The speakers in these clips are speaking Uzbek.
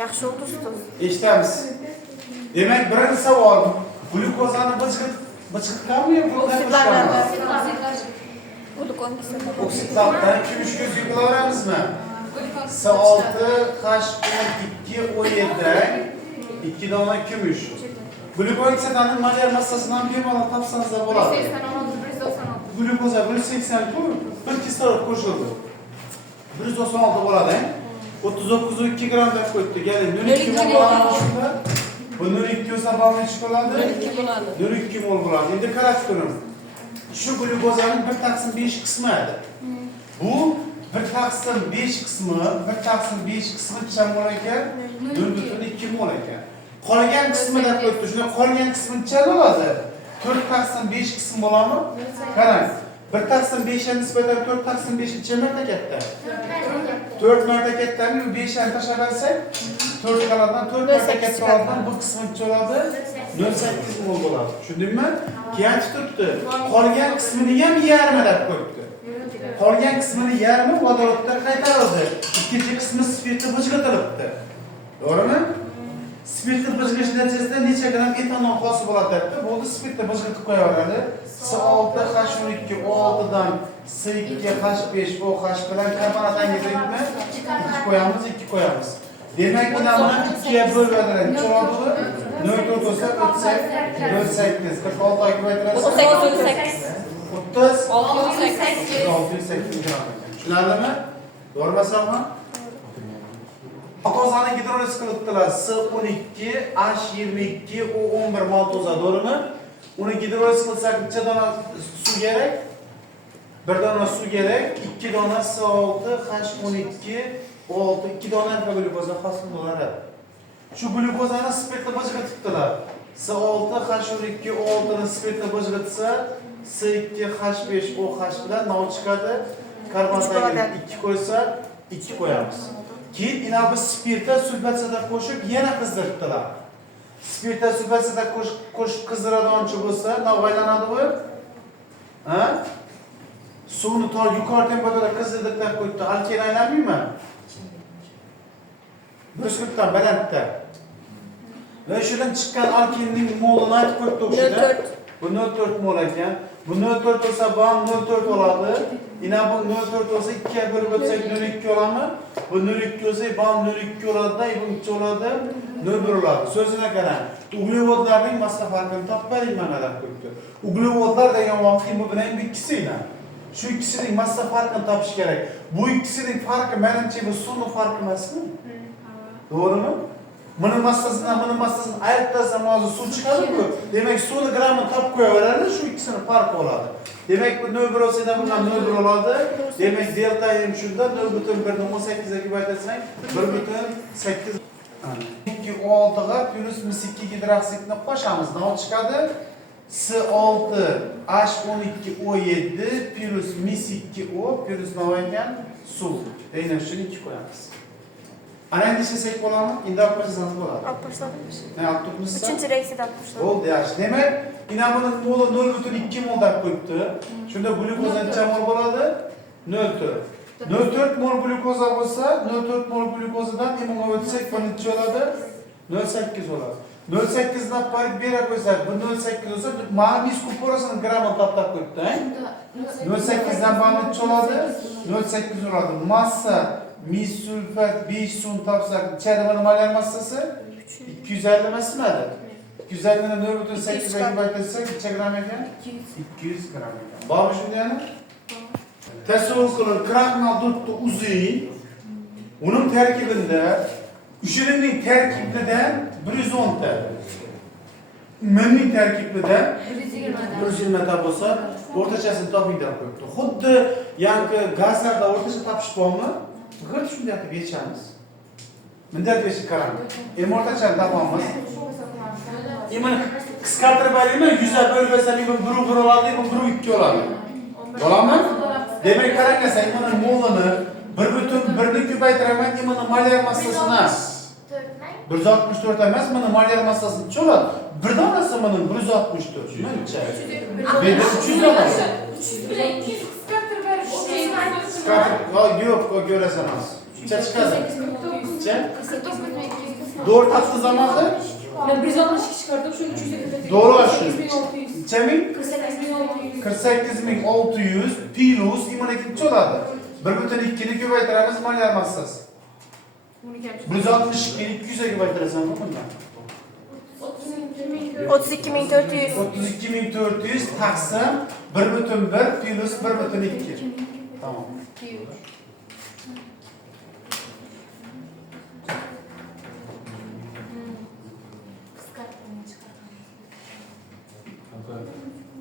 Yaxshi oldu ustoz. Eshitamiz. Demak, birinchi savol. Glyukozani bıçkıtlarmi yoki Oksidlardan. Oksidlardan kumush ko'zga qilaveramizmi? S6 H12 O7 2 dona kumush. Glyukozani molar massasidan bemalol topsangiz bo'ladi. 196 glyukoza 180 ku, 1 kislorod qo'shildi. 196 bo'ladi. 39.2 gram deb qo'yibdi. Ya'ni 0.2 mol bo'ladi. Bu 0.2 olsa necha bo'ladi? 0.2 mol bo'ladi. Endi qarab ko'ring. Shu glyukozaning 1/5 qismi edi. Bu 1/5 qismi, 1/5 qismi qancha mol ekan? 0.2 mol ekan. Qolgan qismi deb qo'yibdi. Shunda qolgan qismi necha bo'ladi? 4/5 qism bo'ladimi? Qarang. 1/5 ga nisbatan 4/5 necha marta katta? 4 marta kattami, 5 ni tashlab olsak, 4 qaladan 4 marta katta bo'ladi. Bu qismi necha bo'ladi? 0.8 mol bo'ladi. Tushundingmi? Keyin turibdi. Qolgan qismini ham yarmi deb qo'yibdi. Qolgan qismini yarmi vodorodga qaytarildi. Ikkinchi qismi spirtda bujg'atilibdi. To'g'rimi? Spirtni bujg'ish natijasida necha gram etanol hosil bo'ladi debdi. Bo'ldi, spirtda bujg'itib qo'yaveradi. S6 H12 O6 dan S2 H5 OH bilan karbonat angidrikni 2 qo'yamiz, 2 qo'yamiz. Demak, mana buni 2 ga bo'ladilar. Necha bo'ladi? 0.4 bo'lsa 38, 46 ga ko'paytirasiz. 38. 608 gram. Tushunarlimi? To'g'rimasizmi? Maltozani gidroliz qilibdilar. S12 H22 O11 maltoza, to'g'rimi? Uni gidroliz qilsak necha dona suv kerak? 1 dona suv kerak, 2 dona S6 H12 O6, 2 dona glyukoza hosil bo'ladi. Shu glyukozani spirtda bujg'itibdilar. S6 H12 O6 ni spirtda bujg'itsa, S2 H5 OH bilan nol chiqadi. Karbonat 2 qo'ysa, 2 qo'yamiz. Keyin ina bu spirtda sulfatsiyada qo'shib yana qizdiribdilar. Spirtda sulfatsiyada qo'shib qizdiradiganchi bo'lsa, navaylanadi bu. Ha? Suvni yuqori temperaturada qizdirdik deb qo'yibdi. Alkil aylanmaymi? Birsutdan balandda. Va shundan chiqqan alkilning molini aytib qo'yibdi o'shida. Bu 0.4 mol ekan. Bu 0.4 bo'lsa, bu ham 0.4 bo'ladi. Ina bu 0.4 bo'lsa 2 ga bo'lib o'tsak 0.2 oladimi? Bu 0.2 bo'lsa, bu ham 0.2 bo'ladi-da, bu necha bo'ladi? 0.1 bo'ladi. So'zini qarang. Uglevodlarning massa farqini topmaylik mana deb qo'yibdi. Uglevodlar degan vaqt bu bilan bu ikkisini. Shu ikkisining massa farqini topish kerak. Bu ikkisining farqi menimcha bu suvning farqi emasmi? To'g'rimi? Buni massasidan ayirib tasam suv chiqadi-ku. Demak, suvni gramini topib qo'yaveradi, shu ikkisini farqi bo'ladi. Demak, bu 0.1 bo'lsa ham bundan 0.1 bo'ladi. Demak, delta ham shunda 0.1 ni 18 ga ko'paytirsang 1.8. 2O6 ga plus mis2 gidroksidni qo'shamiz. Nima chiqadi? S6 H12O7 plus mis2O plus nima ekan? Suv. Deyna shuni 2 qo'yamiz. Ana endi desak bo'ladimi? Endi olib qo'ysangiz bo'ladi. Olib qo'ysangiz. Ne olib turibmisiz? 3-reaksiyada olib qo'ysangiz. Bo'ldi, yaxshi. Demak, ina buni moli 0.2 mol deb qo'yibdi. Shunda glyukoza necha mol bo'ladi? 0.4. 0.4 mol glyukoza bo'lsa, 0.4 mol glyukozadan immunga o'tsak, bu necha bo'ladi? 0.8 bo'ladi. 0.8 dan parib bera qo'ysak, bu 0.8 bo'lsa, ma'lum kuporasini gramini toptab qo'yibdi, ha? 0.8 dan bu necha bo'ladi? 0.8 bo'ladi. Massa mis sulfat 5 so'm topsak, ichida buni molar massasi 250 emasmi? 250 ni 0.8 ga ko'paytirsak, necha gram ekan? 200 gram ekan. Bormi shunda yana? Tasavvur qiling, kraxmal dudni uzing. Uning tarkibida ushirining tarkibidan 110 ta. Minning tarkibida 120 ta bo'lsa, o'rtachasini toping deb qo'yibdi. Xuddi yangi gazlarda o'rtacha topish bormi? G'ir shunday qilib yechamiz. Bunday qilib qarang. O'rtachani topamiz. Endi qisqartirib aylaymi? 100 ga bo'lib olsa, bu 1 oladi, bu 1.2 oladi. Bo'ladimi? Demak, qarangasa, mana molini 1.1 ni ko'paytiraman, mana molar massasini 164 emas, mana molar massasini cho'ladi. Bir donasi mana 164. Shuncha. Beda 300 oladi. 300 bilan 200 qisqartirib berish. Yo'q, ko'rasan. Necha chiqadi? 49 200. Doğru tatlı zamanı. Ben 162 çıkardım. Şu 300'e Doğru aşkım. 48.600. Çemin? 48.600. 48.600 plus imanetlik çoğaladı. 1,2'ni köpeytiremiz malyar massası. 162'ni 200'e köpeytiresen bu bundan. 32.400. 32.400 taksim 1,1 plus 1,2. Tamam.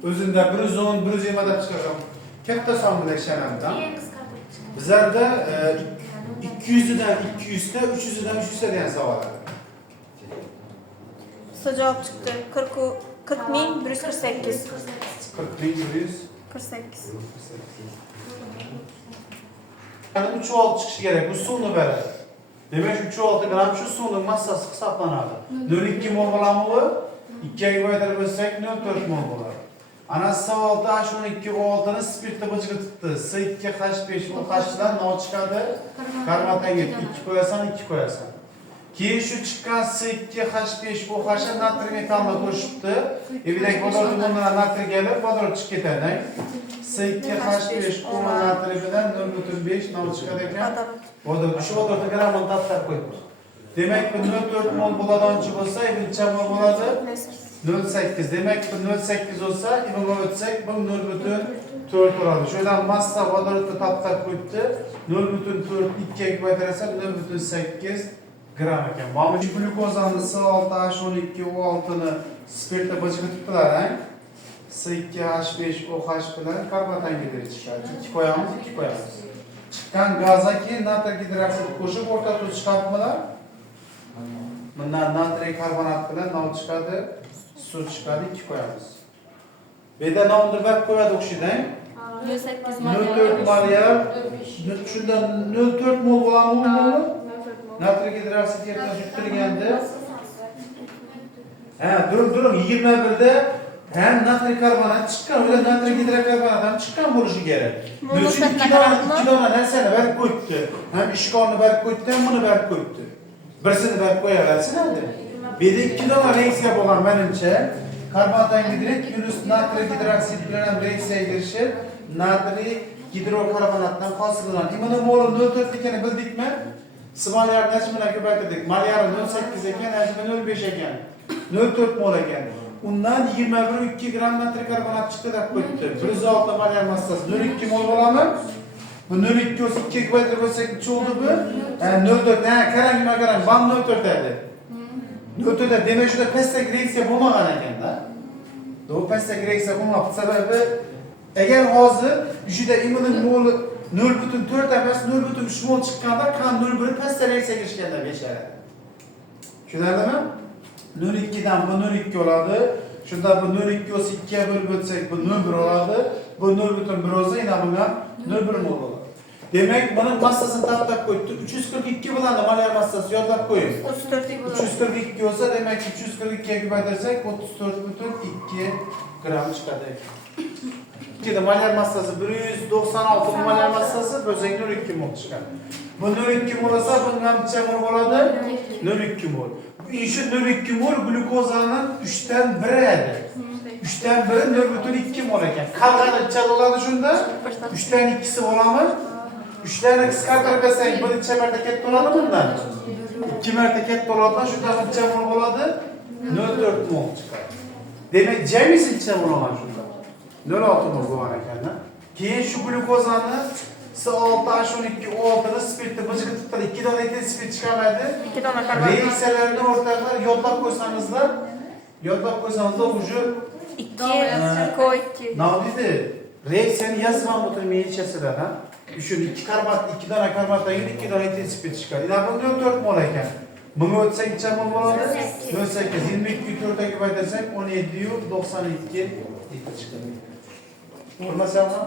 O'zingda 110, 120 deb chiqaram. Katta son bilekshanamdan. Bizlarda 200'dan 200'ga, 300'dan 300'ga degan savol. Size cevap çıktı. 40.148. 40.148. 48. Yani 3,6 chiqishi kerak. Bu suvni beradi. Demak, 3,6 gram shu suvning massasi hisoblanadi. 0,2 mol bo'lami bu? 2 ga ko'tarib bo'lsak 0,4 mol bo'ladi. Ana savolda shuni 2,6 ni spirtda bojg'itibdi. S2H5 bu H bilan no chiqadi. Karbonatga 2 qo'yasan, 2 qo'yasan. Keyin shu chiqqan S2H5 bu H natriy metallni qo'shibdi. Evidek vodorod bilan natriy kelib, vodorod chiqib ketadi. S2H5 qoma natriy bilan 0,5 no chiqadi ekan. Vodorod shu vodorod grammini daftar qo'yibdi. Demak, bu 0,4 mol bo'ladigan bo'lsa, necha mol bo'ladi? 0,8. Demak, bu 0,8 olsa, ibn o'tsak, bu 0,4 bo'ladi. Shundan massa vodorodni daftar qo'yibdi. 0,4 2 ga ko'tarsa 0,8 gram ekan. Mana shu glyukozani S6H12O6 ni spirtda bojg'itibdilar, S2H5OH bilan karbonatga chiqadi. 2 qo'yamiz, 2 qo'yamiz. Chiqqan gazdan keyin natriy gidroksid qo'shib o'rta tuz chiqaribmilar. Bundan natriy karbonat bilan nol chiqadi, suv chiqadi, 2 qo'yamiz. Bu yerda nomni berib qo'yadi o'xshaydi. 0,4 malyar. Shundan 0,4 mol bo'ladimi? Natriy gidroksid yerdan yutilganda. Durum 21 da hem natriy karbonat chiqqan, ular natriy gidrokarbonat ham chiqqan bo'lishi kerak. Shu ikki dona narsani berib qo'yibdi. Ham ishqonni berib qo'yibdi, ham buni berib qo'yibdi. Birisini berib qo'yaversin endi. Bu yerda 2 dona reaksiya bo'lgan menimcha, karbonat angidrid plus natriy gidroksid bilan reaksiyaga kirishib, natriy gidrokarbonatdan hosillanadi. Mana mol 0,4 ekanini bildikmi? Simalyar najmini ko'paytirdik. Malyar 0,8 ekan, najmi 0,5 ekan. 0,4 mol ekan. Undan 21,2 gram natriy karbonat chiqdi deb qo'yibdi. 106 malyar massasi 0,2 mol bo'lami? Bu 0,2 olsa 2 ga ko'tarib bo'lsak cho'ldi bu. 0,4. Qarang, qarang, bam 0,4 edi. 0,4 da demak shunda pastda reaksiya bo'lmagan ekanda. Bu pastda reaksiya bo'lmabdi. Sababi agar hozir juda immun mol 0,4 emas 0,3 mol chiqqanda qan 0,1 pastda reaksiyaga kirishganda beshara. Tushunarlimi? 0,2 dan bu 0,2 oladi. Shunda bu 0,2 olsa 2 ga bo'lib o'tsak bu 0,1 oladi. Bu 0,1 olsa yana bunga 0,1 mol bo'ladi. Demak, buni massasini taqtab qo'yibdi. 342 bilan molar massasi yodlab qo'ying. 342 olsa, demak 342 ga ko'paytirsak 34,2 gram chiqadi. 2 da molar massasi 196 molar massasi bo'lsak 0,2 mol chiqadi. Bu 0,2 mol olsa, bunga necha mol bo'ladi? 0,2 mol. Shu 0,2 mol glyukozaning 3 dan 1 edi. 3 dan 1 0,2 mol ekan. Qolgani necha bo'ladi shunda? 3 dan 2si bo'lami? 3 dan qisqartirib bersak, bir necha marta katta bo'ladi bundan? 2 marta katta bo'ladi. Shunda necha mol bo'ladi? 0,4 mol chiqadi. Demak, jamisi necha bo'ladi shunda? 0,6 mol bo'lgan ekan-da. Keyin shu glyukozani S6H12O6 ni spirtda bojg'itibdi. 2 dona etil spirt chiqaradi. 2 dona karbonat. Reaksiyalarni o'rtalar yodlab qo'ysanizlar, uje 2 koy 2. navdidi reaksiyani yozmam o'tirmay ichasizlar, ha? Shu 2 karbonat, 2 dona karbonatdan 2 dona etil spirt chiqadi. Yana bu 4 mol ekan. Bunga o'tsak necha mol bo'ladi? 0,8. 22 4 ga ko'paytirsak 17,92 litr chiqadi. Bo'lmasammi?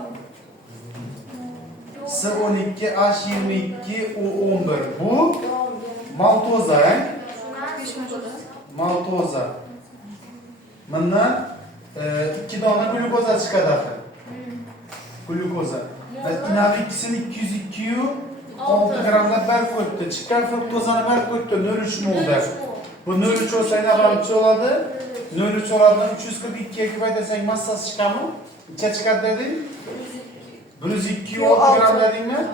S12H22O11 bu maltoza, maltoza. Bundan 2 dona glyukoza chiqadi. Glyukoza. Inavik ikisini 202 6 gramda berk koydu. Çıkan fruktozanı berk koydu. 0,3 molda. Bu 0,3 olsa ne kalıcı oladı? 0,3 oladı. 342'ye küpay desek massası çıkar mı? İçe çıkar dedin. 102 6 gram dedin mi?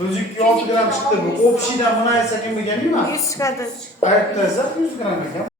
102 6 gram çıktı. Bu opşiden buna ise kim geliyor mu? 100 çıkardı. Ayakta yazar 100 gram.